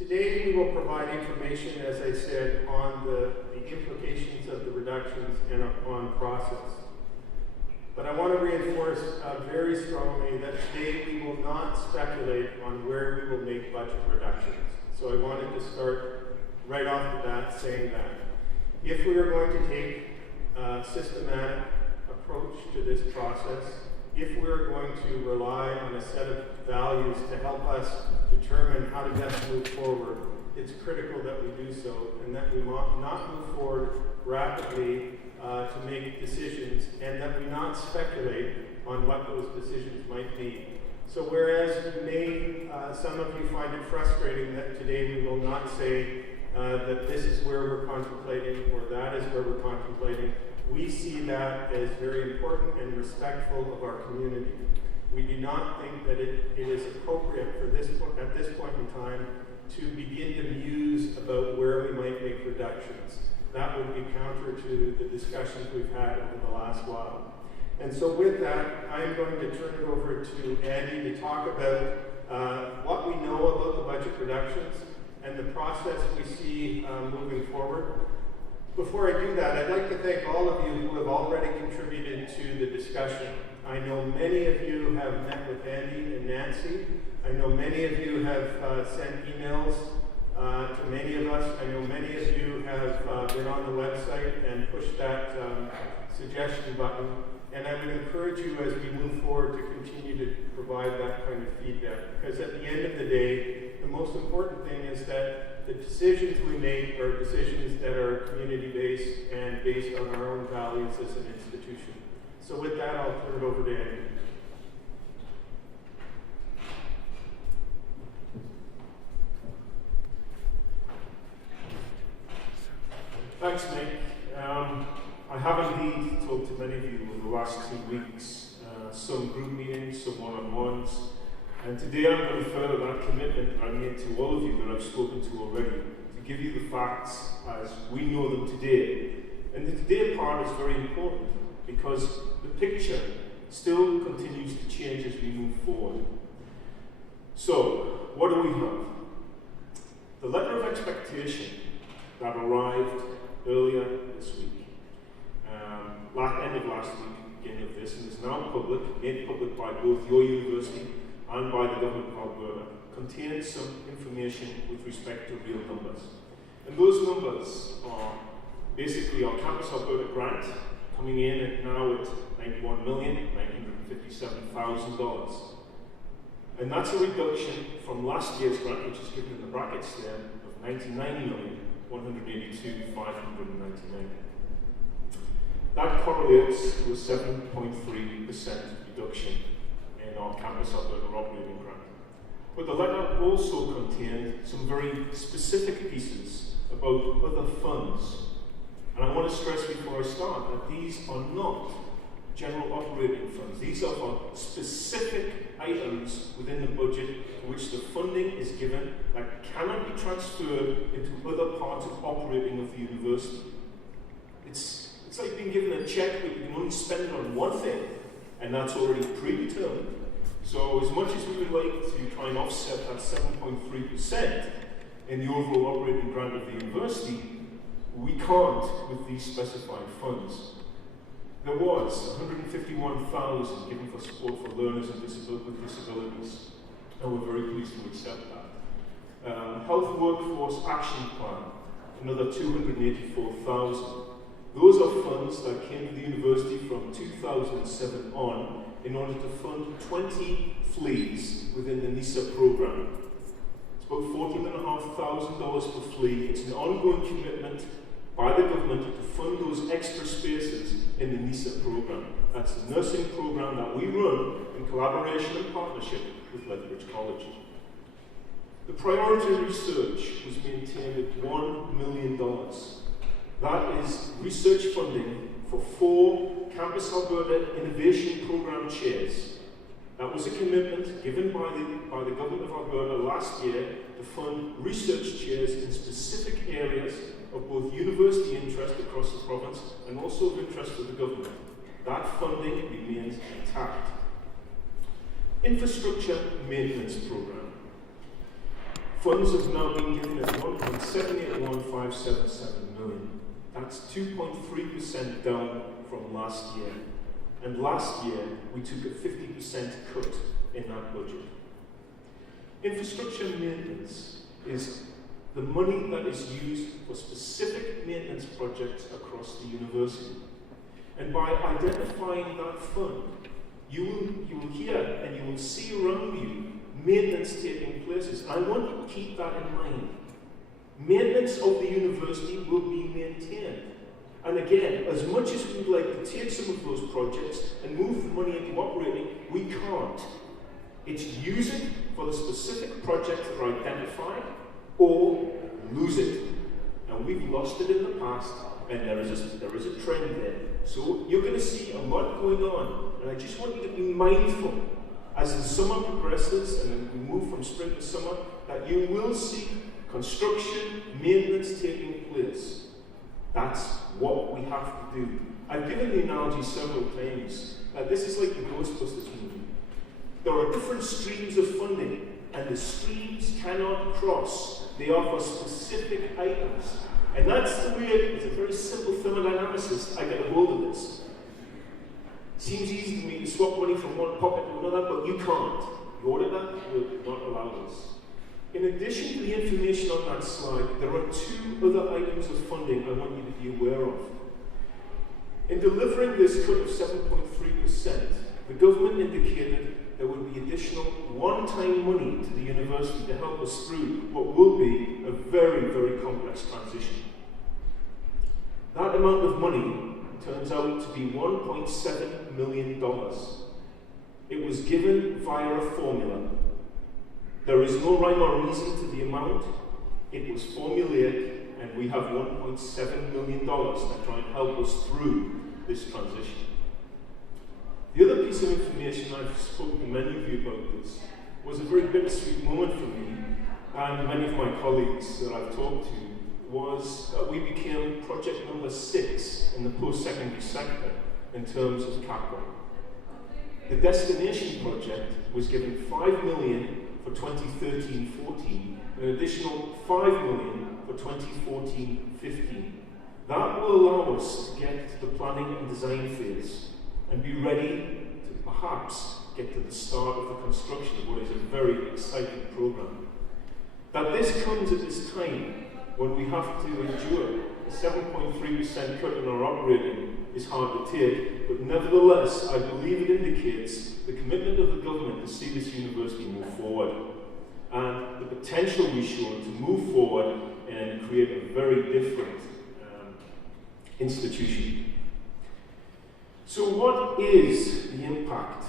Today we will provide information, as I said, on the implications of the reductions and on process. But I want to reinforce very strongly that today we will not speculate on where we will make budget reductions. So I wanted to start right off the bat saying that. If we are going to take a systematic approach to this process, if we're going to rely on a set of values to help us determine how to best move forward, it's critical that we do so and that we not move forward rapidly to make decisions and that we not speculate on what those decisions might be. So whereas some of you find it frustrating that today we will not say that this is where we're contemplating or that is where we're contemplating, we see that as very important and respectful of our community. We do not think that it is appropriate at this point in time to begin to muse about where we might make reductions. That would be counter to the discussions we've had over the last while. And so with that, I'm going to turn it over to Andy to talk about what we know about the budget reductions and the process we see moving forward. Before I do that, I'd like to thank all of you who have already contributed to the discussion. I know many of you have met with Andy and Nancy. I know many of you have sent emails to many of us. I know many of you have been on the website and pushed that suggestion button. And I would encourage you as we move forward to continue to provide that kind of feedback. Because at the end of the day, the most important thing is that the decisions we make are decisions that are community-based and based on our own values as an institution. So with that, I'll turn it over to Andy. Thanks, Nick. I have indeed talked to many of you over the last 2 weeks, some group meetings, some one-on-ones, and today I'm going to further that commitment that I made to all of you that I've spoken to already, to give you the facts as we know them today. And the today part is very important because the picture still continues to change as we move forward. So, what do we have? The letter of expectation that arrived earlier this week, end of last week, beginning of this, and is now made public by both your university and by the Government of Alberta, contains some information with respect to real numbers. And those numbers are basically our Campus Alberta grant, coming in at now at $91,957,000. And that's a reduction from last year's grant, which is given in the brackets there, of $99,182,599. That correlates to a 7.3% reduction in our Campus Alberta Operating Grant. But the letter also contained some very specific pieces about other funds. And I want to stress before I start that these are not general operating funds. These are for specific items within the budget for which the funding is given that cannot be transferred into other parts of operating of the university. It's like being given a check, but you can only spend it on one thing, and that's already predetermined. So as much as we would like to try and offset that 7.3% in the overall operating grant of the university, we can't with these specified funds. There was $151,000 given for support for learners with disabilities, and we're very pleased to accept that. Health Workforce Action Plan, another $284,000. Those are funds that came to the university from 2007 on in order to fund 20 fleas within the NISA program. It's about $14,500 per flea. It's an ongoing commitment by the government to fund those extra spaces in the NISA program. That's the nursing program that we run in collaboration and partnership with Lethbridge College. The priority research was maintained at $1 million. That is research funding for 4 Campus Alberta Innovation Program chairs. That was a commitment given by the Government of Alberta last year to fund research chairs in specific areas of both university interest across the province and also of interest to the government. That funding remains intact. Infrastructure Maintenance Program. Funds have now been given at 1.781577 million. That's 2.3% down from last year. And last year, we took a 50% cut in that budget. Infrastructure maintenance is the money that is used for specific maintenance projects across the university. And by identifying that fund, you will hear and you will see around you maintenance taking places. I want you to keep that in mind. Maintenance of the university will be maintained. And again, as much as we would like to take some of those projects and move the money into operating, we can't. It's use it for the specific projects that are identified, or lose it. And we've lost it in the past, and there is a trend there. So you're going to see a lot going on, and I just want you to be mindful as the summer progresses and we move from spring to summer, that you will see construction, maintenance taking place. That's what we have to do. I've given the analogy several times that this is like the Ghostbusters movie. There are different streams of funding, and the streams cannot cross. They are for specific items. And that's the way, it's a very simple thermodynamicist, I get a hold of this. Seems easy to me to swap money from one pocket to another, but you can't. The auditor will not allow this. In addition to the information on that slide, there are two other items of funding I want you to be aware of. In delivering this cut of 7.3%, the government indicated there would be additional one-time money to the university to help us through what will be a very, very complex transition. That amount of money turns out to be $1.7 million. It was given via a formula. There is no rhyme or reason to the amount. It was formulaic, and we have $1.7 million to try and help us through this transition. The other piece of information, I've spoken to many of you about this, was a very bittersweet moment for me and many of my colleagues that I've talked to, was that we became project number 6 in the post-secondary sector in terms of capital. The destination project was given $5 million for 2013-14, an additional $5 million for 2014-15. That will allow us to get to the planning and design phase and be ready to perhaps get to the start of the construction of what is a very exciting program. That this comes at this time when we have to endure a 7.3% cut in our operating is hard to take, but nevertheless, I believe it indicates the commitment of the government to see this university move forward, and the potential we show to move forward and create a very different institution. So what is the impact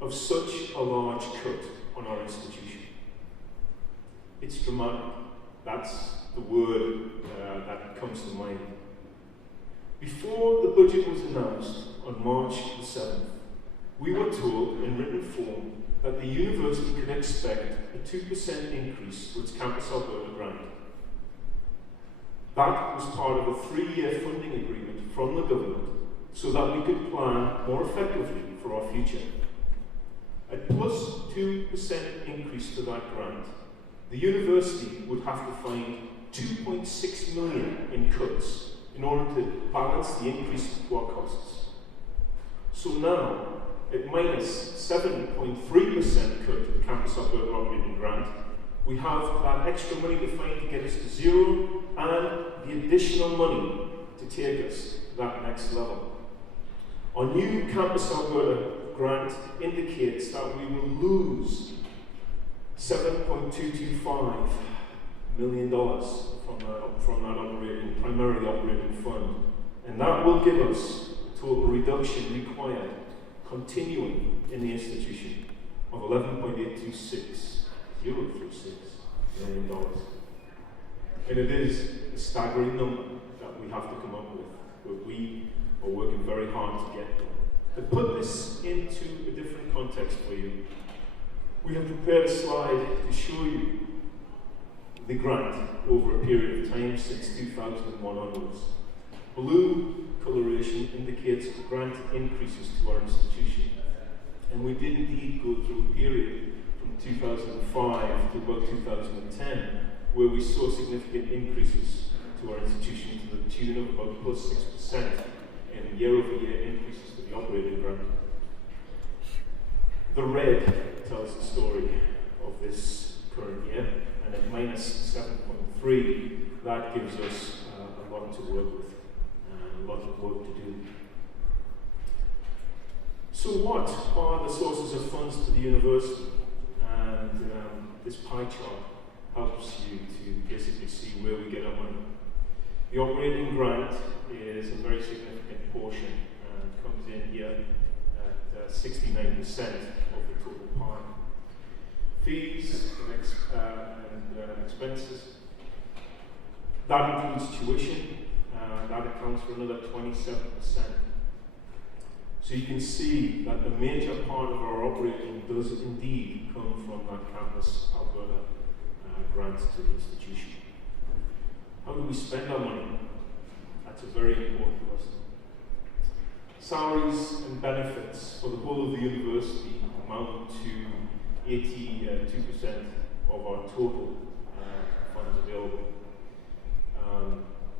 of such a large cut on our institution? It's dramatic. That's the word that comes to mind. Before the budget was announced on March the 7th, we were told in written form that the university could expect a 2% increase to its Campus Alberta grant. That was part of a 3-year funding agreement from the government so that we could plan more effectively for our future. A plus 2% increase to that grant, the university would have to find $2.6 million in cuts in order to balance the increase to our costs. So now, at minus 7.3% cut to the Campus Alberta Operating Grant, we have that extra money to find to get us to zero and the additional money to take us to that next level. Our new Campus Alberta grant indicates that we will lose $7.225 million from that primarily operating fund. And that will give us a total reduction required, continuing in the institution, of $11.826 million. And it is a staggering number that we have to come up with, but we are working very hard to get there. To put this into a different context for you, we have prepared a slide to show you the grant over a period of time since 2001 onwards. Blue coloration indicates the grant increases to our institution. And we did indeed go through a period from 2005 to about 2010, where we saw significant increases to our institution to the tune of about plus 6% in year-over-year increases to the operating grant. The red tells the story of this current year, and at minus 7.3, that gives us a lot to work with and a lot of work to do. So what are the sources of funds to the university? And this pie chart helps you to basically see where we get our money. The operating grant is a very significant portion and comes in here at 69% of the total pie. Fees and expenses, that includes tuition, that accounts for another 27%. So you can see that the major part of our operating does indeed come from that Campus Alberta grant to the institution. How do we spend our money? That's a very important question. Salaries and benefits for the whole of the university amount to 82% of our total funds available.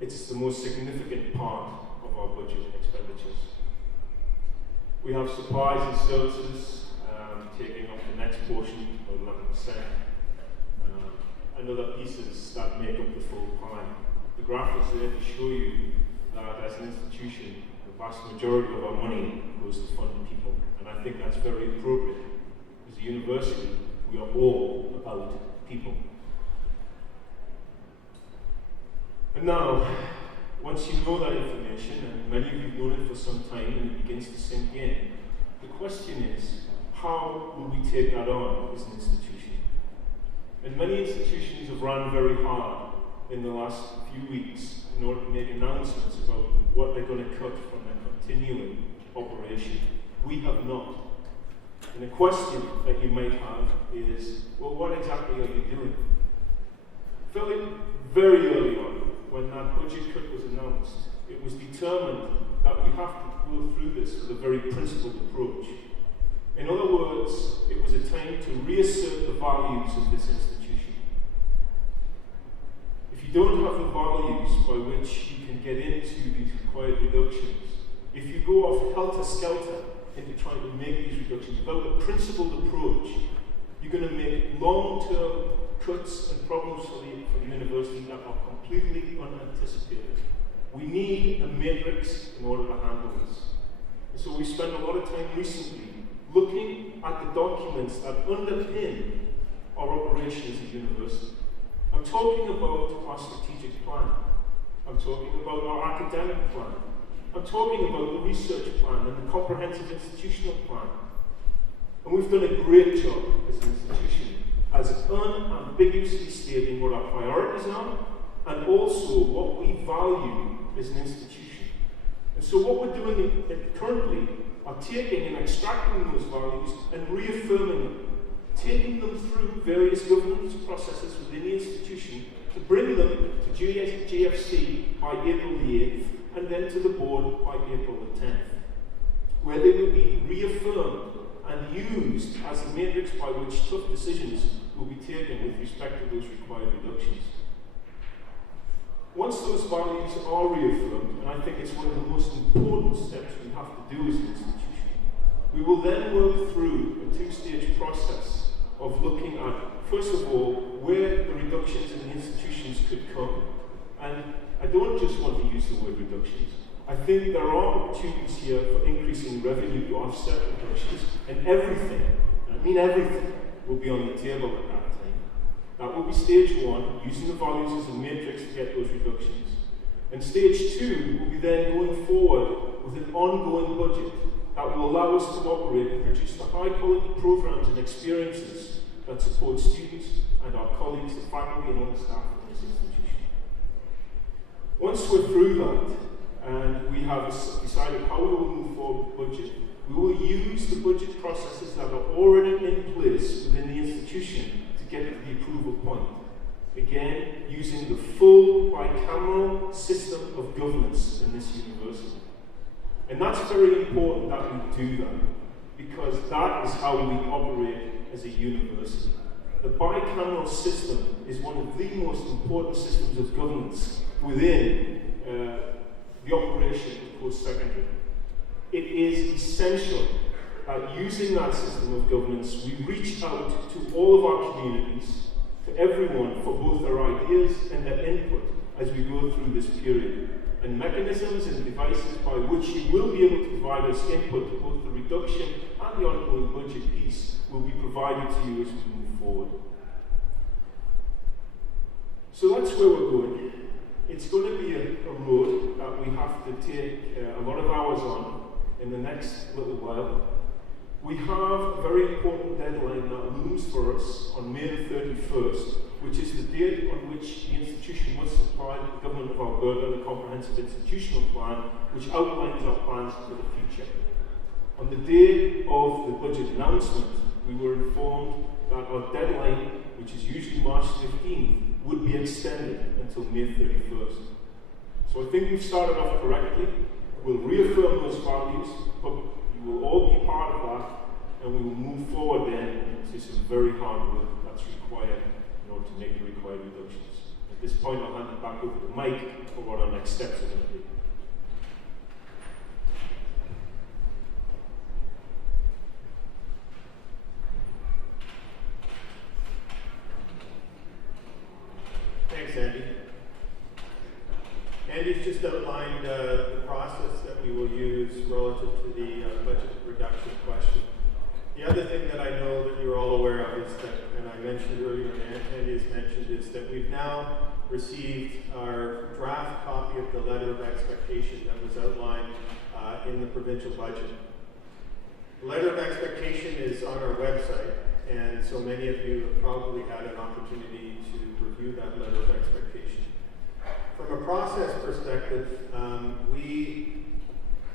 It's the most significant part of our budget expenditures. We have supplies and services taking up the next portion of 11%, and other pieces that make up the full pie. The graph is there to show you that as an institution, the vast majority of our money goes to fund people, and I think that's very appropriate. As a university, we are all about people. And now, once you know that information, and many of you have known it for some time and it begins to sink in, the question is, how will we take that on as an institution? And many institutions have run very hard in the last few weeks in order to make announcements about what they're going to cut from their continuing operation. We have not. And the question that you might have is, well, what exactly are you doing? Very early on, when that budget cut was announced, it was determined that we have to go through this with a very principled approach. In other words, it was a time to reassert the values of this institution. If you don't have the values by which you can get into these required reductions, if you go off helter-skelter into trying to make these reductions without a principled approach, you're going to make long-term cuts and problems for the university that are completely unanticipated. We need a matrix in order to handle this. And so we spent a lot of time recently looking at the documents that underpin our operation as a university. I'm talking about our strategic plan. I'm talking about our academic plan. I'm talking about the research plan and the comprehensive institutional plan. And we've done a great job as an institution as unambiguously stating what our priorities are and also what we value as an institution. And so what we're doing currently are taking and extracting those values and reaffirming them, taking them through various governance processes within the institution to bring them to GFC by April the 8th and then to the board by April the 10th, where they will be reaffirmed and used as the matrix by which tough decisions will be taken with respect to those required reductions. Once those values are reaffirmed, and I think it's one of the most important steps we have to do as an institution, we will then work through a two-stage process of looking at, first of all, where the reductions in the institutions could come. And I don't just want to use the word reductions. I think there are opportunities here for increasing revenue to offset reductions, and everything, and I mean everything, will be on the table at that time. That will be stage one, using the values as a matrix to get those reductions. And stage two will be then going forward with an ongoing budget that will allow us to operate and produce the high quality programs and experiences that support students and our colleagues, the faculty and all the staff in this institution. Once we're through that, and we have decided how we will move forward with budget, we will use the budget processes that are already in place within the institution to get to the approval point. Again, using the full bicameral system of governance in this university. And that's very important that we do that, because that is how we operate as a university. The bicameral system is one of the most important systems of governance within the operation of post-secondary. It is essential that using that system of governance, we reach out to all of our communities, to everyone, for both their ideas and their input as we go through this period. And mechanisms and devices by which you will be able to provide us input to both the reduction and the ongoing budget piece will be provided to you as we move forward. So that's where we're going. It's going to be a road that we have to take a lot of hours on in the next little while. We have a very important deadline that looms for us on May the 31st, which is the date on which the institution must supply the Government of Alberta the Comprehensive Institutional Plan, which outlines our plans for the future. On the day of the budget announcement, we were informed that our deadline, which is usually March 15th, would be extended until May 31st. So I think we've started off correctly. We'll reaffirm those values, but you will all be part of that, and we will move forward then into some very hard work that's required in order to make the required reductions. At this point, I'll hand it back over to Mike for what our next steps are going to be. Thanks, Andy. Andy's just outlined the process that we will use relative to the budget reduction question. The other thing that I know that you're all aware of is that, and I mentioned earlier, and Andy has mentioned, is that we've now received our draft copy of the letter of expectation that was outlined in the provincial budget. The letter of expectation is on our website, and so many of you have probably had an opportunity to review that letter of expectation. From a process perspective,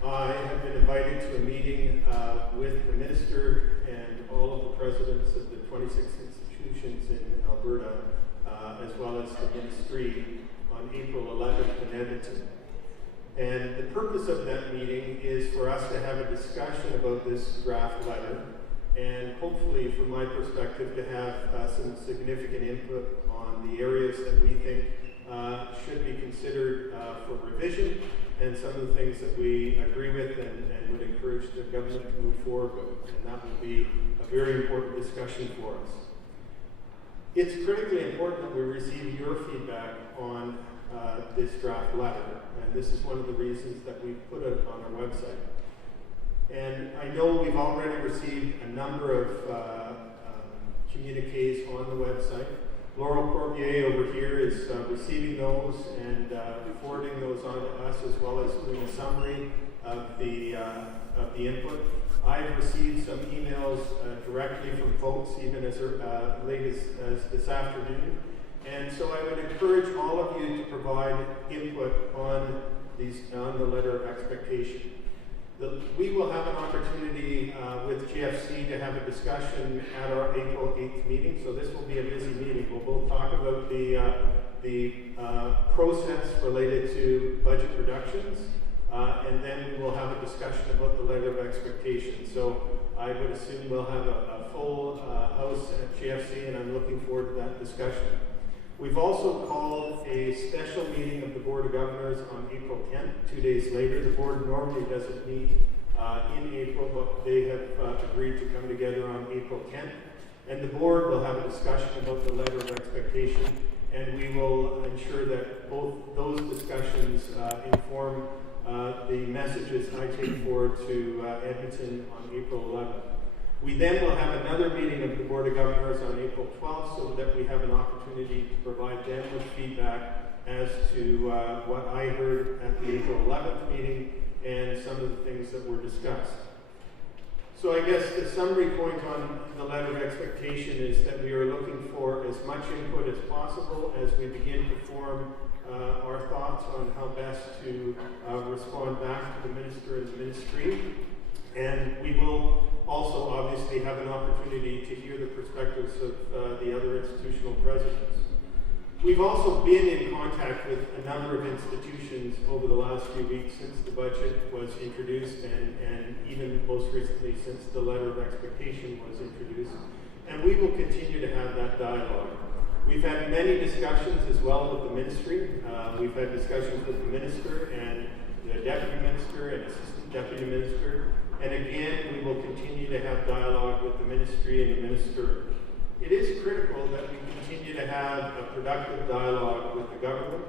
I have been invited to a meeting with the minister and all of the presidents of the 26 institutions in Alberta, as well as the ministry, on April 11th in Edmonton. And the purpose of that meeting is for us to have a discussion about this draft letter, and hopefully, from my perspective, to have some significant input on the areas that we think should be considered for revision, and some of the things that we agree with and would encourage the government to move forward with. And that will be a very important discussion for us. It's critically important that we receive your feedback on this draft letter, and this is one of the reasons that we've put it on our website. And I know we've already received a number of communiques on the website. Laurel Corbier over here is receiving those and forwarding those on to us, as well as doing a summary of the input. I've received some emails directly from folks, even as late as this afternoon. And so I would encourage all of you to provide input on the letter of expectation. We will have an opportunity with GFC to have a discussion at our April 8th meeting, so this will be a busy meeting. We'll both talk about the process related to budget reductions, and then we will have a discussion about the letter of expectation. So I would assume we'll have a full house at GFC, and I'm looking forward to that discussion. We've also called a special meeting of the Board of Governors on April 10th, 2 days later. The board normally doesn't meet in April, but they have agreed to come together on April 10th. And the board will have a discussion about the letter of expectation, and we will ensure that both those discussions inform the messages I take forward to Edmonton on April 11th. We then will have another meeting of the Board of Governors on April 12th, so that we have an opportunity to provide them with feedback as to what I heard at the April 11th meeting and some of the things that were discussed. So I guess the summary point on the letter of expectation is that we are looking for as much input as possible as we begin to form our thoughts on how best to respond back to the minister and the ministry. And we will also obviously have an opportunity to hear the perspectives of the other institutional presidents. We've also been in contact with a number of institutions over the last few weeks since the budget was introduced, and even most recently since the letter of expectation was introduced. and we will continue to have that dialogue. We've had many discussions as well with the ministry. We've had discussions with the minister and the deputy minister and assistant deputy minister. And again, we will continue to have dialogue with the ministry and the minister. It is critical that we continue to have a productive dialogue with the government.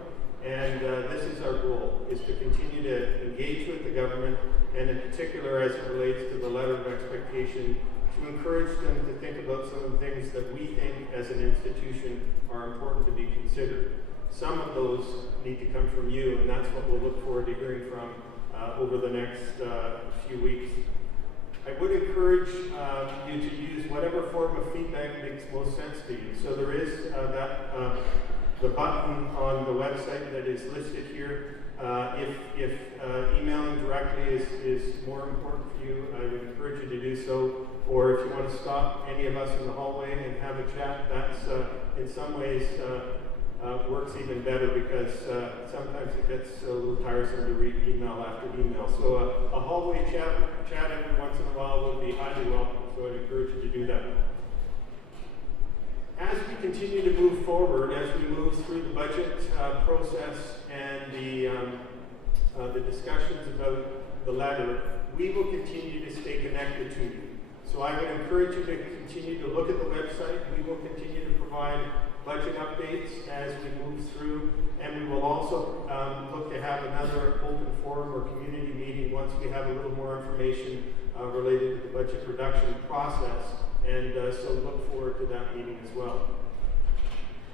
And this is our goal, is to continue to engage with the government, and in particular as it relates to the letter of expectation, to encourage them to think about some of the things that we think as an institution are important to be considered. Some of those need to come from you, and that's what we'll look forward to hearing from over the next few weeks. I would encourage you to use whatever form of feedback makes most sense to you. So there is the button on the website that is listed here. If emailing directly is more important for you, I would encourage you to do so. Or if you want to stop any of us in the hallway and have a chat, that's in some ways works even better, because sometimes it gets a little tiresome to read email after email. So a hallway chat every once in a while would be highly welcome, so I'd encourage you to do that. As we continue to move forward, as we move through the budget process and the discussions about the letter, we will continue to stay connected to you. So I would encourage you to continue to look at the website. We will continue to provide budget updates as we move through, and we will also look to have another open forum or community meeting once we have a little more information related to the budget production process, and so look forward to that meeting as well.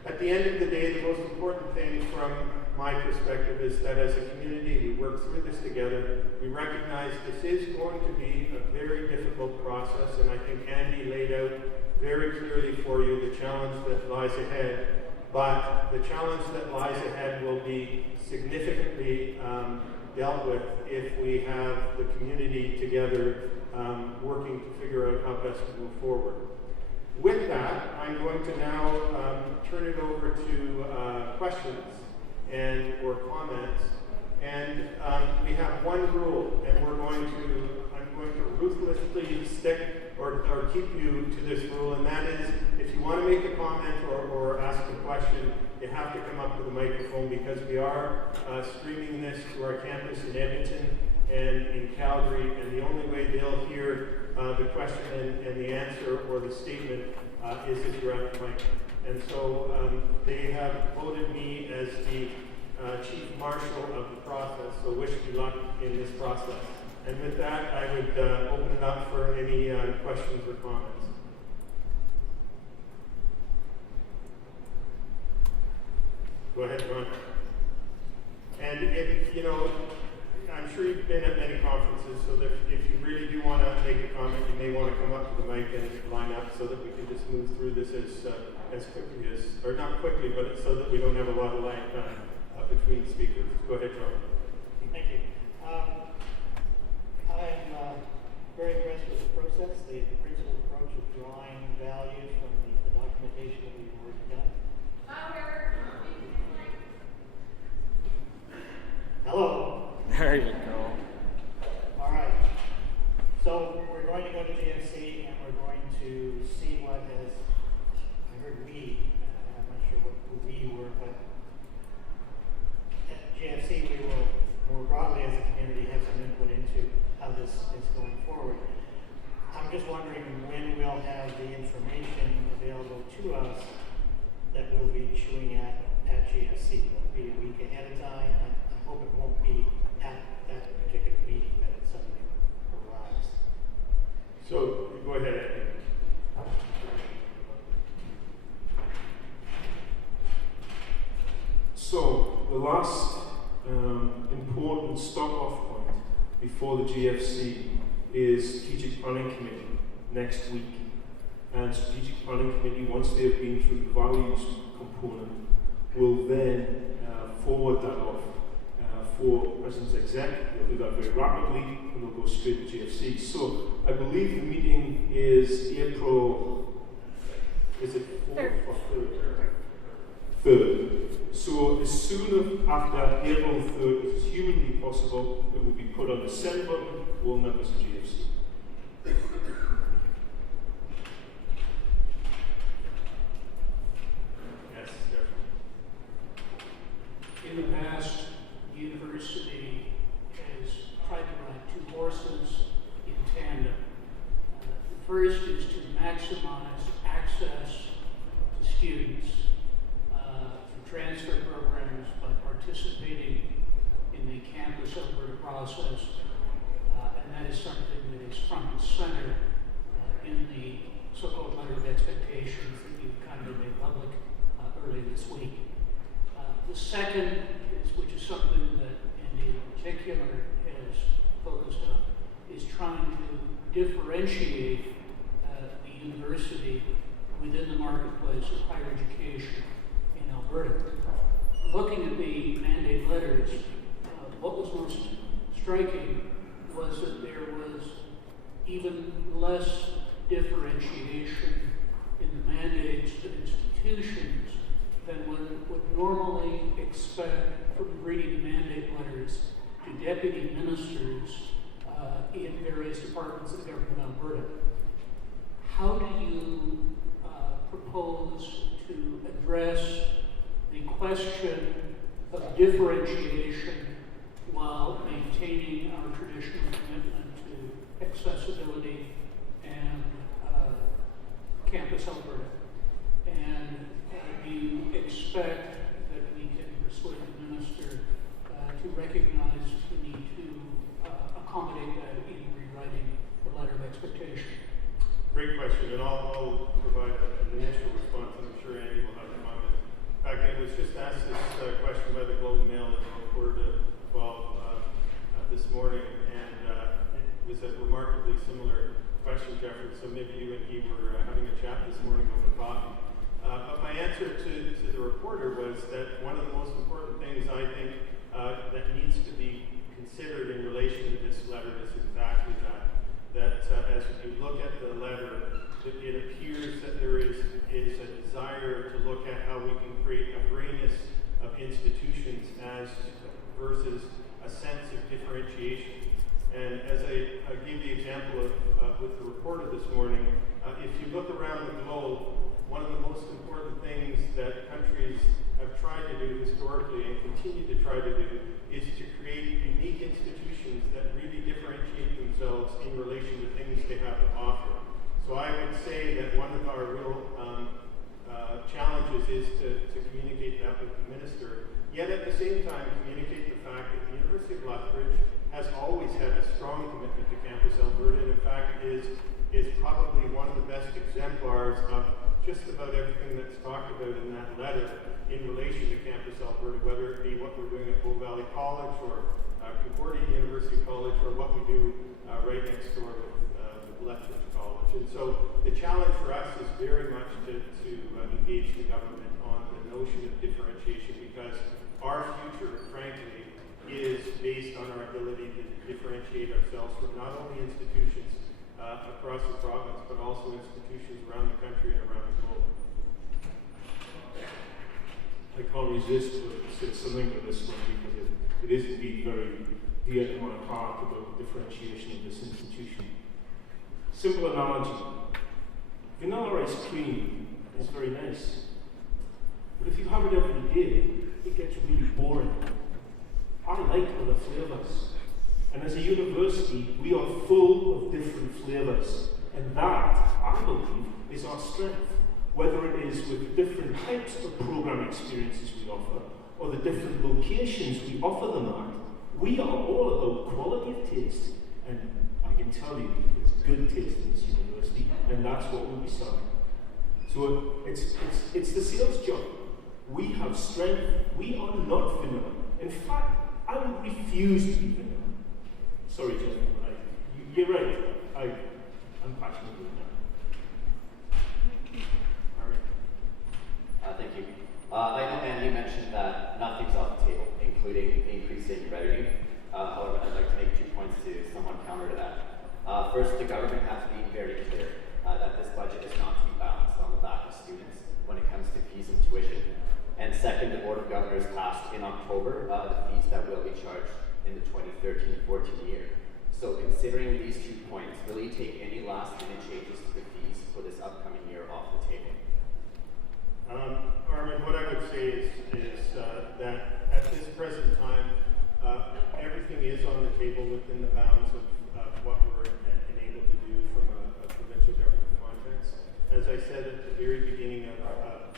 At the end of the day, the most important thing from my perspective is that as a community, we work through this together. We recognize this is going to be a very difficult process, and I think Andy laid out very clearly for you the challenge that lies ahead. But the challenge that lies ahead will be significantly dealt with if we have the community together working to figure out how best to move forward. With that, I'm going to now turn it over to questions or comments. And we have one rule, and I'm going to ruthlessly stick or keep you to this rule, and that is, if you want to make a comment or ask a question, you have to come up to the microphone, because we are streaming this to our campus in Edmonton and in Calgary, and the only way they'll hear the question and the answer or the statement is if you're at the mic. And so they have voted me as the Chief Marshal of the process, so wish me luck in this process. And with that, I would open it up for any questions or comments. Go ahead, Ron. And if, I'm sure you've been at many conferences, so that if you really do want to make a comment, you may want to come up to the mic and line up so that we can just move through this as quickly as, or not quickly, but so that we don't have a lot of lag time between speakers. Go ahead, John. Thank you. I'm very impressed with the process, the principled approach of drawing values from the documentation that we've already done. Hello. There you go. All right. So we're going to go to GFC, and we're going to see what has, I heard we, I'm not sure who we were, but at GFC we will more broadly as a community have some input into how this is going forward. I'm just wondering when we'll have the information available to us that we'll be chewing at GFC. Will it be a week ahead of time? I hope it won't be at that particular meeting that it suddenly arrives. So, go ahead, Andy. So, the last important stop-off point before the GFC is Strategic Planning Committee next week. And Strategic Planning Committee, once they've been through the values component, will then forward that off for President's Exec. They'll do that very rapidly, and they'll go straight to GFC. So I believe the meeting is April, is it 4th or 3rd? So as soon after April 3rd as humanly possible, it will be put on the send button, all members of GFC. first is to maximize access to students through transfer programs by participating in the Campus Alberta process, and that is something that is front and center in the so-called letter of expectations that you kindly made public earlier this week. The second is, which is something that Andy in particular has focused on, is trying to differentiate the university within the marketplace of higher education in Alberta. Looking at the mandate letters, what was most striking was that there was even less differentiation in the mandates of institutions than one would normally expect from reading mandate letters to deputy ministers in various departments of the Government of Alberta. How do you propose to address the question of differentiation while maintaining our traditional commitment to accessibility and Campus Alberta? And do you expect that we can persuade the minister to recognize the need to accommodate that in rewriting the letter of expectation? Great question, and I'll provide an initial response, and I'm sure Andy will have a comment. In fact, I was just asked this question by the Globe and Mail at 12:15 this morning, and it was a remarkably similar question, Jeffrey, so maybe you and he were having a chat this morning over coffee. But my answer to the reporter was that one of the most important things I think that needs to be considered in relation to this letter is exactly that. That as you look at the letter, it appears that there is a desire to look at how we can create a greenness of institutions as versus a sense of differentiation. And as I gave the example of with the reporter this morning, if you look around the globe, one of the most important things that countries have tried to do historically and continue to try to do is to create unique institutions that really differentiate themselves in relation to things they have to offer. So I would say that one of our real challenges is to communicate that with the minister, yet at the same time communicate the fact that the University of Lethbridge has always had a strong commitment to Campus Alberta, and in fact is probably one of the best exemplars of just about everything that's talked about in that letter in relation to Campus Alberta, whether it be what we're doing at Bow Valley College or Concordia University College, or what we do right next door with Lethbridge College. And so the challenge for us is very much to engage the government on the notion of differentiation, because our future, frankly, is based on our ability to differentiate ourselves from not only institutions across the province, but also institutions around the country and around the globe. I can't resist but say something to this one, because it is indeed very dear to my heart about the differentiation of this institution. Simple analogy. Vanilla ice cream is very nice, but if you have it every day, it gets really boring. I like other flavours. And as a university, we are full of different flavours. And that, I believe, is our strength. Whether it is with the different types of programme experiences we offer, or the different locations we offer them at, we are all about quality of taste. And I can tell you, it's good taste in this university, and that's what we'll be selling. So it's the sales job. We have strength. We are not vanilla. In fact, I would refuse to be vanilla. Sorry, gentlemen. You're right. I'm passionate about that. Thank you. I know Andy mentioned that nothing's off the table, including increasing revenue. However, I'd like to make 2 points to somewhat counter to that. First, the government has been very clear that this budget is not to be balanced on the back of students when it comes to fees and tuition. And second, the Board of Governors passed in October the fees that will be charged in the 2013-14 year. So considering these 2 points, will you take any last-minute changes to the fees for this upcoming year off the table? Armin, what I would say is that at this present time, everything is on the table within the bounds of what we're enabled to do from a provincial government very beginning of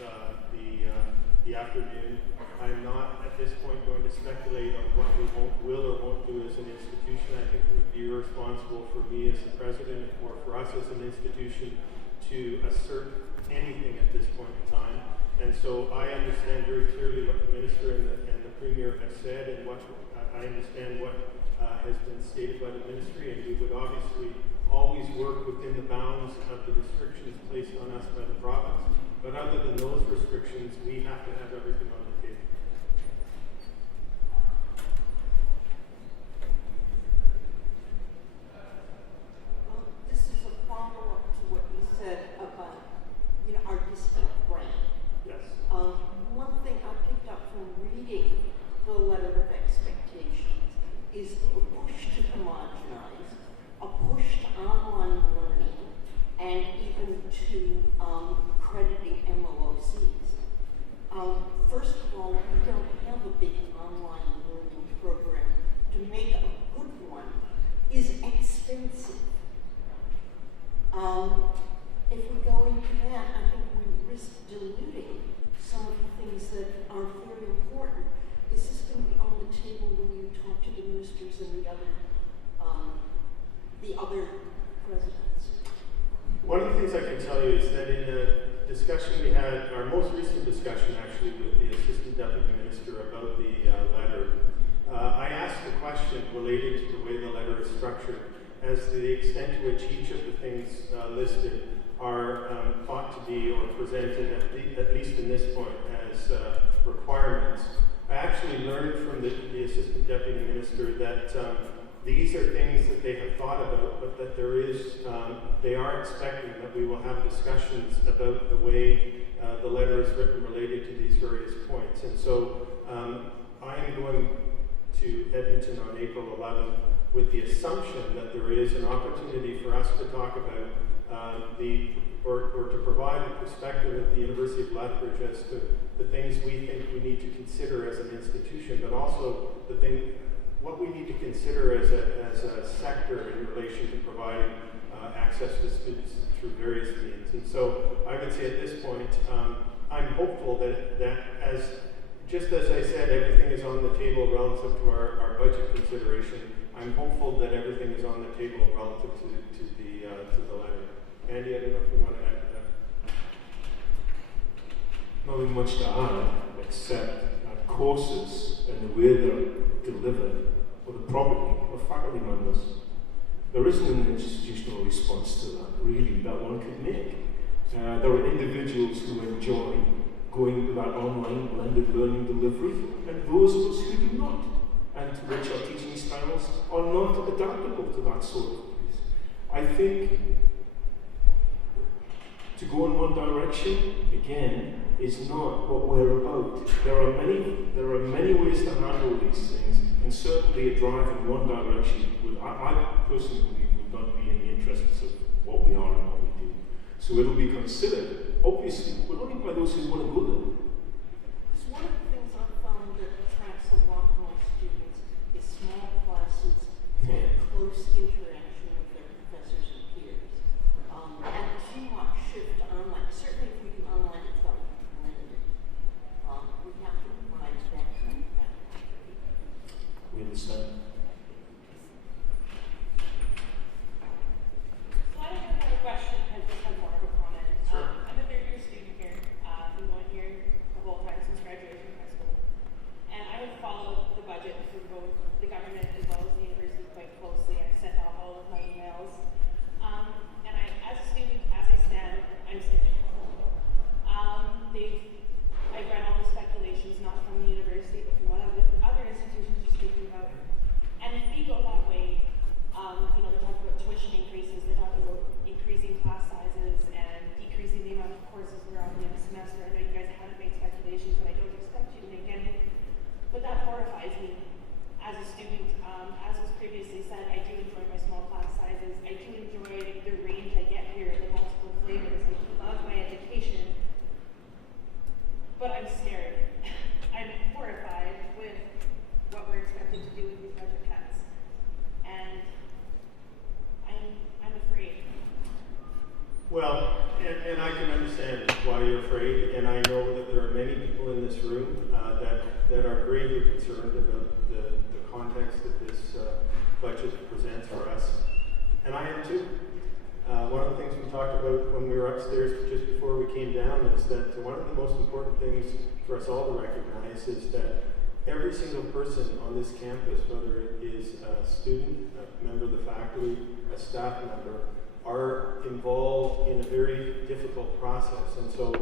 the afternoon. I'm not at this point going to speculate on what we will or won't do as an institution. I think it would be irresponsible for me as the president or for us as an institution to assert anything at this point in time. And so I understand very clearly what the minister and the premier have said, and what I understand what has been stated by the ministry, and we would obviously always work within the bounds of the restrictions placed on us by the province. But other than those restrictions, we have to have everything on the table. Well, this is a follow-up to what you said about, our distinct grant. Yes. One thing I picked up from reading the letter of expectations is a push to homogenize, a push to online learning, and even to crediting MLOCs. First of all, we don't have a big online learning program. To make a good one is expensive. If we go into that, I think we risk diluting some of the things that are very important. Is this going to be on the table when you talk to the ministers and the other presidents? One of the things I can tell you is that in the discussion we had, our most recent discussion actually with the Assistant Deputy Minister about the letter, I asked a question related to the way the letter is structured as to the extent to which each of the things listed are thought to be or presented, at least in this point, as requirements. I actually learned from the Assistant Deputy Minister that these are things that they have thought about, but that they are expecting that we will have discussions about the way the letter is written related to these various points. And so I am going to Edmonton on April 11th with the assumption that there is an opportunity for us to talk about or to provide the perspective of the University of Lethbridge as to the things we think we need to consider as an institution, but also what we need to consider as a sector in relation to providing access to students through various means. And so I would say at this point, I'm hopeful that just as I said, everything is on the table relative to our budget consideration, I'm hopeful that everything is on the table relative to the letter. Andy, I don't know if you want to add to that. Nothing much to add, except that courses and the way they're delivered, or the property of faculty members, there isn't an institutional response to that, really, that one could make. There are individuals who enjoy going to that online blended learning delivery, and those of us who do not, and to which our teaching styles are not adaptable to that sort of place. I think to go in one direction, again, is not what we're about. There are many ways to handle these things, and certainly a drive in one direction I personally believe would not be in the interests of what we are and what we do. So it'll be considered, obviously, but only by those who want to go there. Because one of the things I've found that attracts a lot of my students is small classes and close interaction with their professors and peers. And too much shift online. Certainly if we can online, it's got to be limited. We have to provide that kind of activity. We understand. So I don't have a question, I just have more of a comment. Sure. I'm a third-year student here, been going here the whole time since graduating from high school. And I have followed the budget for both the government as well as the university quite closely. I've sent out all of my emails. And as a student, as I stand, I'm skeptical. I've read all the speculations, not from the university, but from what other institutions are speaking about. And if we go that way, they're talking about tuition increases, they're talking about increasing class sizes and decreasing the amount of courses that are on the next semester. I know you guys haven't made speculations, and I don't expect you to make any, but that horrifies me as a student. As was previously said, I do enjoy my small class sizes. I do enjoy the range I get here, the multiple flavors. I love my education, but I'm scared. I'm horrified with what we're expected to do with these budget cuts, and I'm afraid. Well, and I can understand why you're afraid, and I know that there are many people in this room that are gravely concerned about the context that this budget presents for us, and I am too. One of the things we talked about when we were upstairs just before we came down is that one of the most important things for us all to recognize is that every single person on this campus, whether it is a student, a member of the faculty, a staff member, are involved in a very difficult process. And so,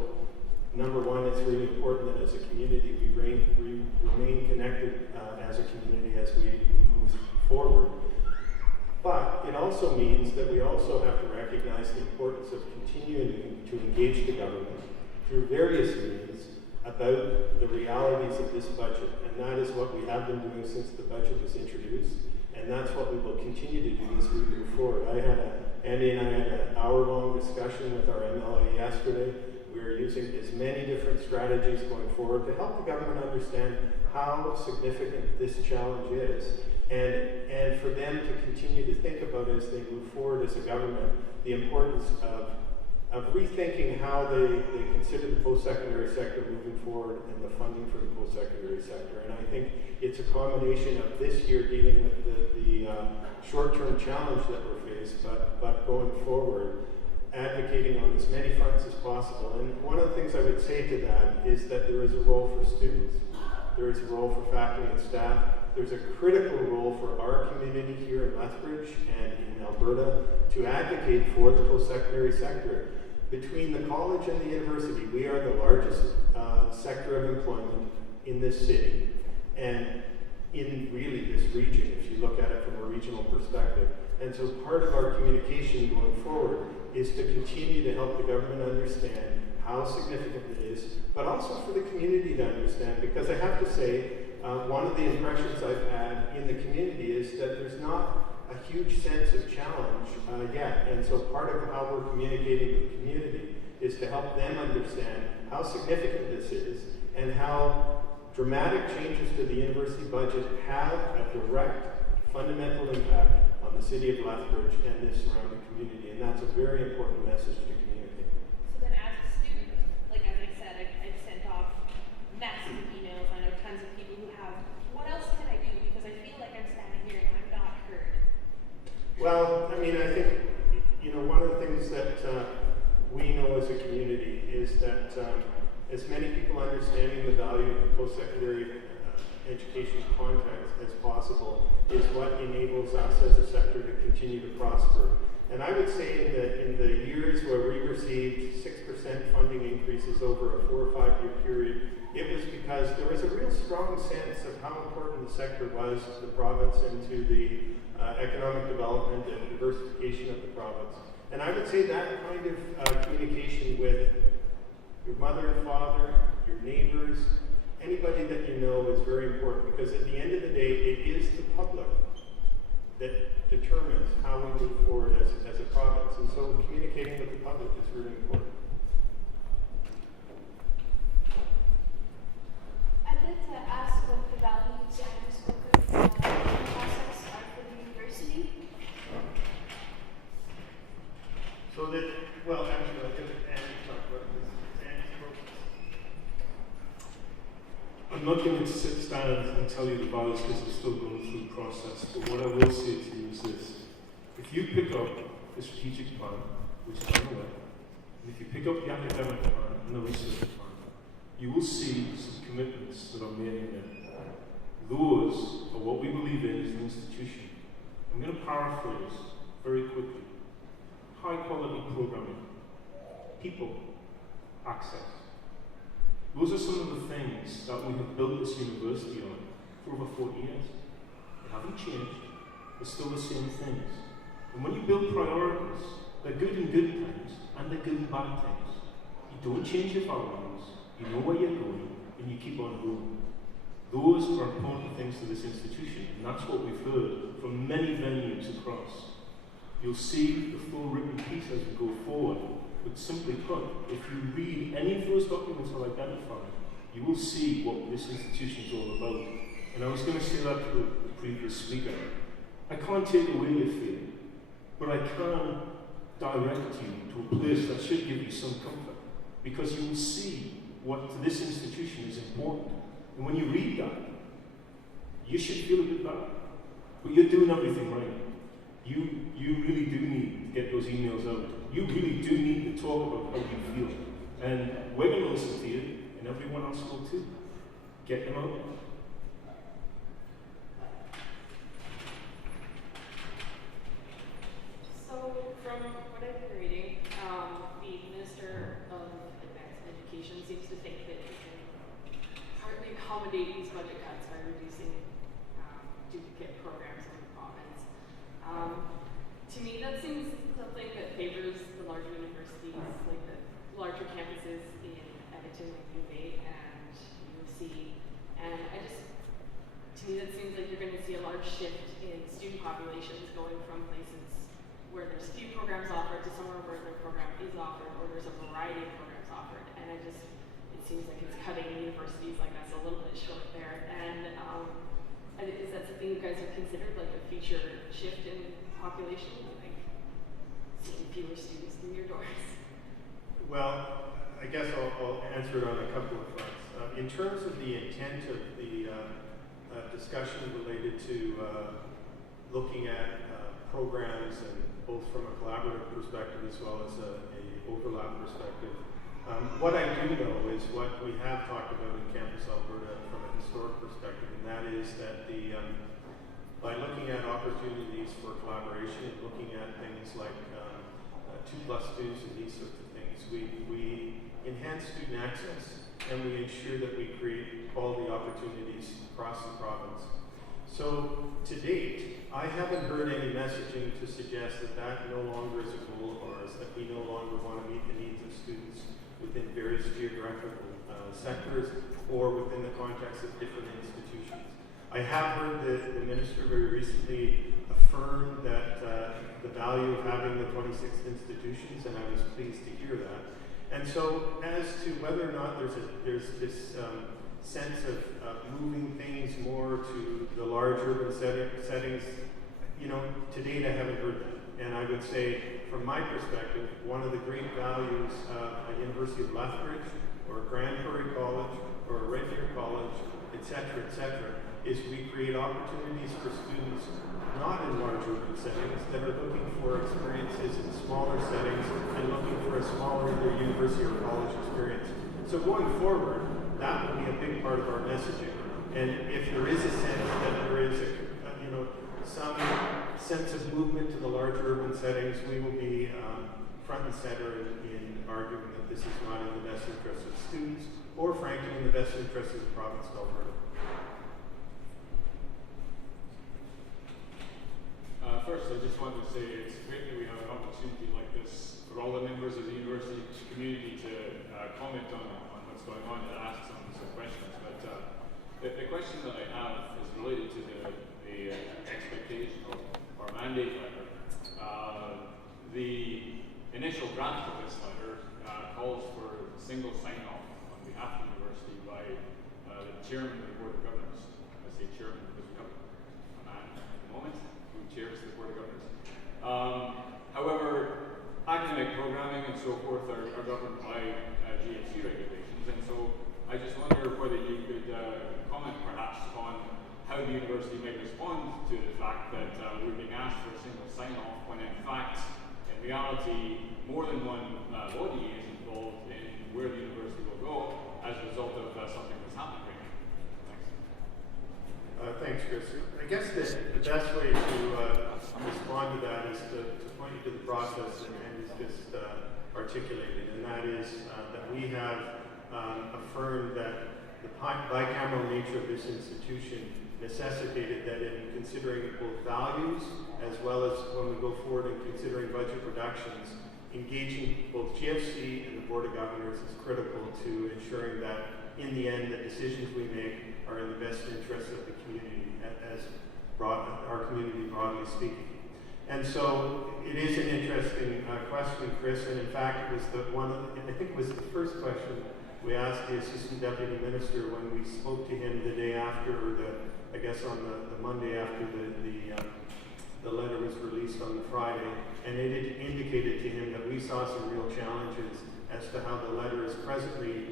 number one, it's really important that as a community we remain connected as a community as we move forward. But it also means that we also have to recognize the importance of continuing to engage the government through various means about the realities of this budget. And that is what we have been doing since the budget was introduced. And that's what we will continue to do as we move forward. Andy and I had an hour-long discussion with our MLA yesterday. We are using as many different strategies going forward to help the government understand how significant this challenge is. And for them to continue to think about as they move forward as a government, the importance of rethinking how they consider the post-secondary sector moving forward and the funding for the post-secondary sector. And I think it's a combination of this year dealing with the short-term challenge that we're faced, but going forward, advocating on as many fronts as possible. And one of the things I would say to that is that there is a role for students. There is a role for faculty and staff. There's a critical role for our community here in Lethbridge and in Alberta to advocate for the post-secondary sector. Between the college and the university, we are the largest sector of employment in this city and in really this region, if you look at it from a regional perspective. And so part of our communication going forward is to continue to help the government understand how significant it is, but also for the community to understand, because I have to say, one of the impressions I've had in the community is that there's not a huge sense of challenge yet. And so part of how we're communicating with the community is to help them understand how significant this is and how dramatic changes to the university budget have a direct fundamental impact on the city of Lethbridge and this surrounding community. And that's a very important message to communicate. So then as a student, like as I said, I've sent off massive emails. I know tons of people who have. What else can I do? Because I feel like I'm standing here and I'm not heard. Well, I mean, I think, one of the things that we know as a community is that as many people understanding the value of the post-secondary education context as possible is what enables us as a sector to continue to prosper. And I would say in the years where we received 6% funding increases over a 4 or 5 year period, it was because there was a real strong sense of how important the sector was to the province and to the economic development and diversification of the province. And I would say that kind of communication with your mother and father, your neighbors, anybody that you know is very important, because at the end of the day, it is the public that determines how we move forward as a province. And so communicating with the public is really important. I'd like to ask what the values and scope of the process are for the university. So that, well, actually, I'll give Andy to talk about this. Andy's focus. I'm not going to stand and tell you the values because we're still going through the process, but what I will say to you is this. If you pick up the strategic plan, which is on the way, and if you pick up the academic plan and the research plan, you will see some commitments that are made in there. Those are what we believe in as an institution. I'm going to paraphrase very quickly. High quality programming, people, access. Those are some of the things that we have built this university on for over 40 years. They haven't changed, they're still the same things. And when you build priorities, they're good in good times and they're good in bad times. You don't change your values, you know where you're going, and you keep on going. Those are important things to this institution, and that's what we've heard from many venues across. You'll see the full written piece as we go forward, but simply put, if you read any of those documents I've identified, you will see what this institution is all about. And I was going to say that to the previous speaker. I can't take away your fear, but I can direct you to a place that should give you some comfort, because you will see what to this institution is important. And when you read that, you should feel a bit better. But you're doing everything right. You really do need to get those emails out. You really do need to talk about how you feel. And we're going to listen to you, and everyone else will too. Get them out. So, from what I've been reading, the Minister of Advanced Education seems to think that he can partly accommodate these budget cuts by reducing duplicate programs in the province. To me, that seems something that favors the larger universities, like the larger campuses in Edmonton, like U of A and U of C. And to me, that seems like you're going to see a large shift in student populations going from places where there's few programs offered to somewhere where the program is offered, or there's a variety of programs offered. And it seems like it's cutting universities like us a little bit short there. And is that something you guys have considered, like a future shift in population, like seeing fewer students through your doors? Well, I guess I'll answer it on a couple of fronts. In terms of the intent of the discussion related to looking at programs, and both from a collaborative perspective as well as a overlap perspective, what I do know is what we have talked about in Campus Alberta from a historic perspective, and that is that by looking at opportunities for collaboration and looking at things like 2+2s and these sorts of things, we enhance student access, and we ensure that we create quality opportunities across the province. So to date, I haven't heard any messaging to suggest that no longer is a goal of ours, that we no longer want to meet the needs of students within various geographical sectors or within the context of different institutions. I have heard the minister very recently affirm that the value of having the 26 institutions, and I was pleased to hear that. And so, as to whether or not there's this sense of moving things more to the large urban settings, to date I haven't heard that. And I would say, from my perspective, one of the great values of a University of Lethbridge, or a Grand Prairie College, or a Red Deer College, etc., is we create opportunities for students not in large urban settings that are looking for experiences in smaller settings and looking for a smaller either university or college experience. So going forward, that will be a big part of our messaging. And if there is a sense that there is some sense of movement to the large urban settings, we will be front and center in arguing that this is not in the best interest of students, or frankly in the best interest of the province of Alberta. First, I just wanted to say it's great that we have an opportunity like this for all the members of the university community to comment on what's going on and ask some questions. But the question that I have is related to the expectation or mandate letter. The initial draft of this letter calls for single sign-off on behalf of the university by the chairman of the Board of Governors. I say chairman because we have a man at the moment who chairs the Board of Governors. However, academic programming and so forth are governed by GHC regulations, and so I just wonder whether you could comment perhaps on how the university may respond to the fact that we're being asked for a single sign-off when in fact, in reality, more than one body is involved in where the university will go as a result of something that's happened right now. Thanks. Thanks, Chris. I guess the best way to respond to that is to point you to the process and it's just articulated, and that is that we have affirmed that the bicameral nature of this institution necessitated that in considering both values as well as when we go forward in considering budget reductions, engaging both GFC and the Board of Governors is critical to ensuring that in the end the decisions we make are in the best interest of the community, as our community broadly speaking. And so it is an interesting question, Chris, and in fact it was I think it was the first question we asked the Assistant Deputy Minister when we spoke to him the day after, or I guess on the Monday after the the letter was released on the Friday, and it had indicated to him that we saw some real challenges as to how the letter is presently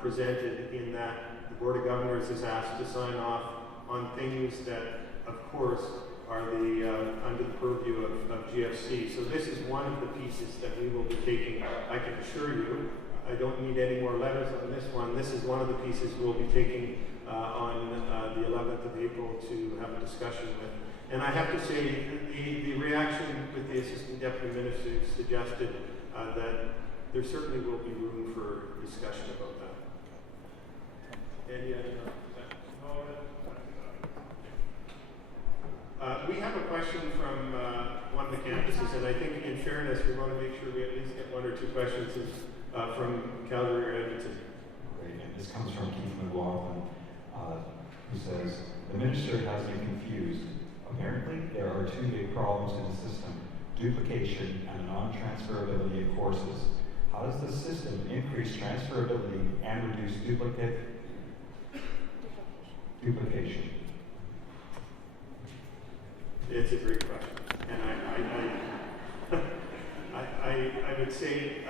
presented, in that the Board of Governors is asked to sign off on things that, of course, are under the purview of GFC. So this is one of the pieces that we will be taking. I can assure you, I don't need any more letters on this one. This is one of the pieces we'll be taking on the 11th of April to have a discussion with. And I have to say, the reaction with the Assistant Deputy Minister suggested that there certainly will be room for discussion about that. And we have a question from one of the campuses, and I think in fairness, we want to make sure we at least get one or two questions from Calgary or Edmonton. Great, and this comes from Keith McLaughlin, who says, the minister has me confused. Apparently, there are two big problems in the system, duplication and non-transferability of courses. How does the system increase transferability and reduce duplication? It's a great question, and I would say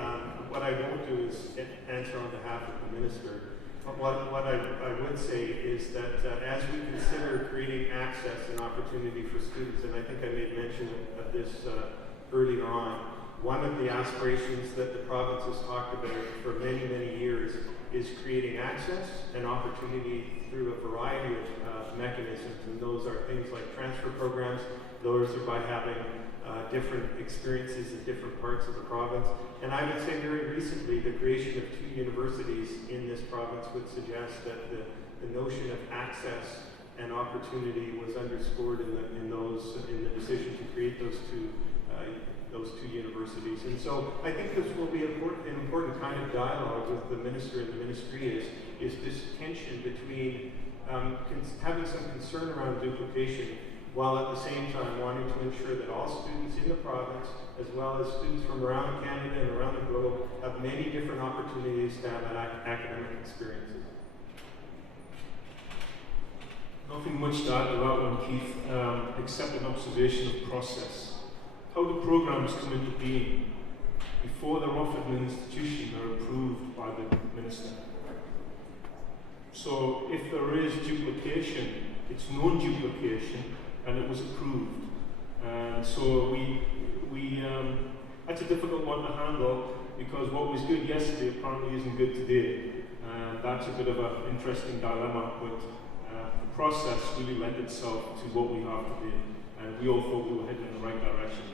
what I won't do is answer on behalf of the minister. But what I would say is that as we consider creating access and opportunity for students, and I think I made mention of this earlier on, one of the aspirations that the province has talked about for many, many years is creating access and opportunity through a variety of mechanisms, and those are things like transfer programs. Those are by having different experiences in different parts of the province. And I would say very recently, the creation of 2 universities in this province would suggest that the notion of access and opportunity was underscored in the decision to create those two universities. And so I think this will be an important kind of dialogue with the minister and the ministry is this tension between having some concern around duplication, while at the same time wanting to ensure that all students in the province, as well as students from around Canada and around the globe, have many different opportunities to have academic experiences. Nothing much to add to that one, Keith, except an observation of process. How the programs come into being before they're offered in an institution are approved by the minister. So if there is duplication, it's known duplication, and it was approved. And so that's a difficult one to handle, because what was good yesterday apparently isn't good today. And that's a bit of an interesting dilemma, but the process really lent itself to what we have today. And we all thought we were heading in the right direction.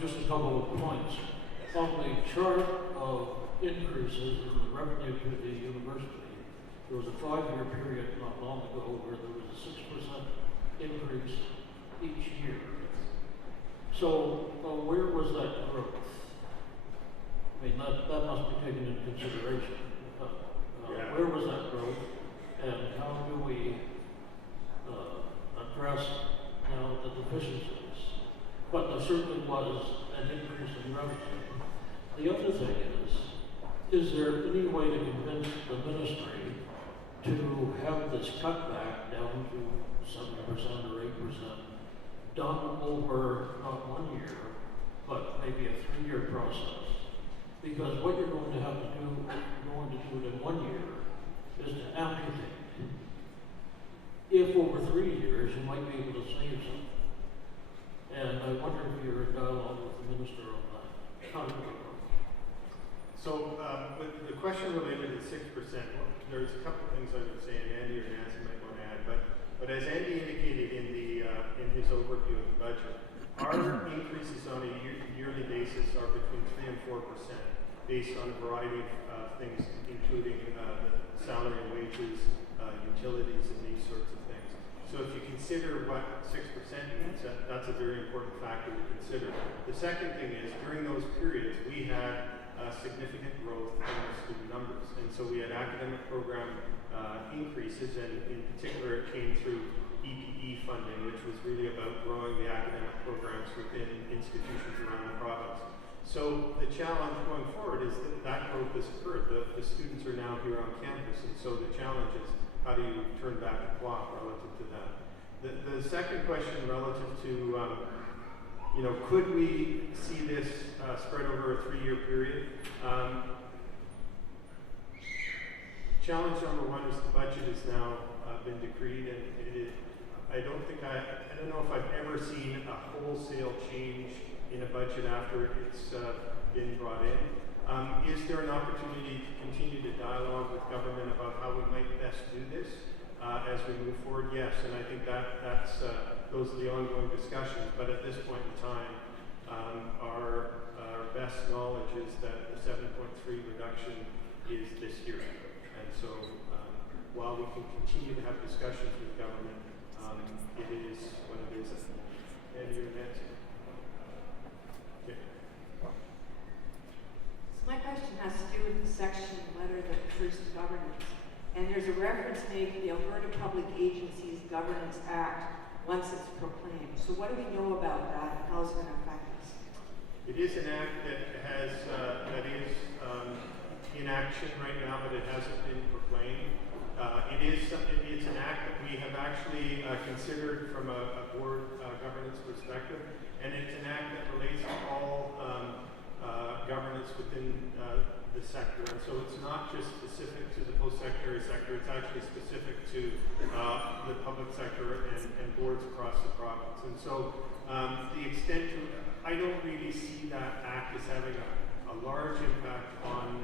Just a couple of points. On the chart of increases in the revenue to the university, there was a 5-year period not long ago where there was a 6% increase each year. So where was that growth? I mean, that must be taken into consideration. Where was that growth, and how do we address now the deficiencies? But there certainly was an increase in revenue. The other thing is there any way to convince the ministry to have this cutback down to 7% or 8% done over not 1 year, but maybe a 3-year process? Because what you're going to have to do, if you're going to do it in 1 year, is to amputate. If over 3 years, you might be able to save something. And I wonder if you're in dialogue with the minister on that. How do we go? So, with the question related to 6%, well, there's a couple of things I would say, and Andy or Nancy might want to add. But as Andy indicated in his overview of the budget, our increases on a yearly basis are between 3 and 4%, based on a variety of things, including the salary and wages, utilities, and these sorts of things. So if you consider what 6% means, that's a very important factor to consider. The second thing is, during those periods, we had significant growth in our student numbers. And so we had academic program increases, and in particular it came through EPE funding, which was really about growing the academic programs within institutions around the province. So the challenge going forward is that growth has occurred. The students are now here on campus, and so the challenge is how do you turn back the clock relative to that? The second question relative to, could we see this spread over a 3-year period? Challenge number one is the budget has now been decreed, and it is, I don't know if I've ever seen a wholesale change in a budget after it's been brought in. Is there an opportunity to continue to dialogue with government about how we might best do this as we move forward? Yes, and I think that's those are the ongoing discussions. But at this point in time, our best knowledge is that the 7.3 reduction is this year, and so while we can continue to have discussions with government, it is what it is at the moment. And your answer. Okay. So my question has to do with the section letter that refers to governance. And there's a reference made to the Alberta Public Agencies Governance Act once it's proclaimed. So what do we know about that and how is it going to affect us? It is an act that has that is in action right now, but it hasn't been proclaimed. It's an act that we have actually considered from a board governance perspective, and it's an act that relates to all governance within the sector. And so it's not just specific to the post-secondary sector, it's actually specific to the public sector and boards across the province. And so the extent to, I don't really see that act as having a large impact on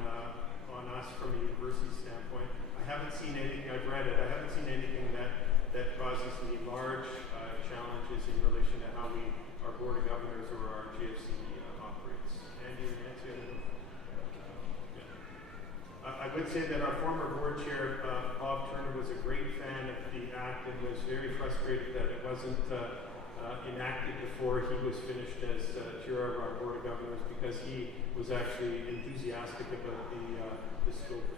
us from a university standpoint. I haven't seen anything, I've read it, I haven't seen anything that causes any large challenges in relation to how our Board of Governors or our GFC operates. Andy or Nancy? I would say that our former board chair, Bob Turner, was a great fan of the act and was very frustrated that it wasn't enacted before he was finished as chair of our Board of Governors, because he was actually enthusiastic about the scope